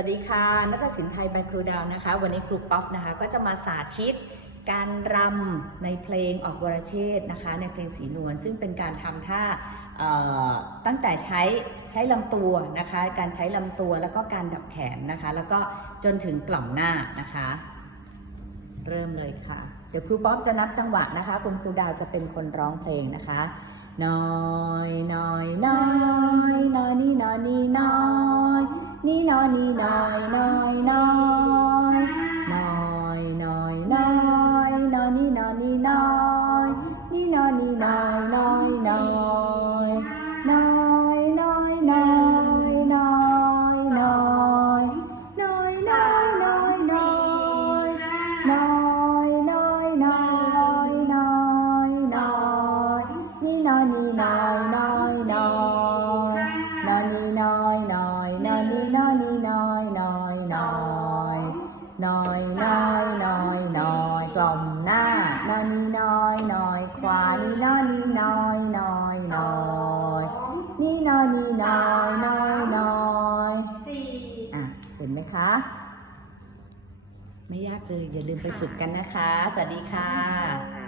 วัสดีค่ะนัทศิลป์ไทยบายครูดาวนะคะ วันนี้ครูป๊อปนะคะก็จะมาสาธิตการรำในเพลงออกวรเชษนะคะ ในเพลงสีนวลซึ่งเป็นการทำท่าตั้งแต่ใช้ใช้ลำตัวนะคะ การใช้ลำตัวแล้วก็การดับแขนนะคะ แล้วก็จนถึงกล่อมหน้านะคะ เริ่มเลยค่ะ เดี๋ยวครูป๊อปจะนับจังหวะนะคะ คุณครูดาวจะเป็นคนร้องเพลงนะคะน้อยน้อยน้อย อยนี่น้อยนี่น้อยน้อยน้อยน้อยน้อยน้อยน้อยนี่น้อยนี่น้อยนี่น้อยนี่น้อย น้อยนี่น้อยน้อยน้อยน้อยน้อยน้อยน้อยกล่อมหน้าน้อยนี่น้อยน้อยขวานี่น้อยนี่น้อยน้อยน้อยนี่น้อยนี่น้อยน้อยน้อยสี่อะเห็นไหมคะ ไม่ยากเลยอย่าลืมไปฝึกกันนะคะ สวัสดีค่ะ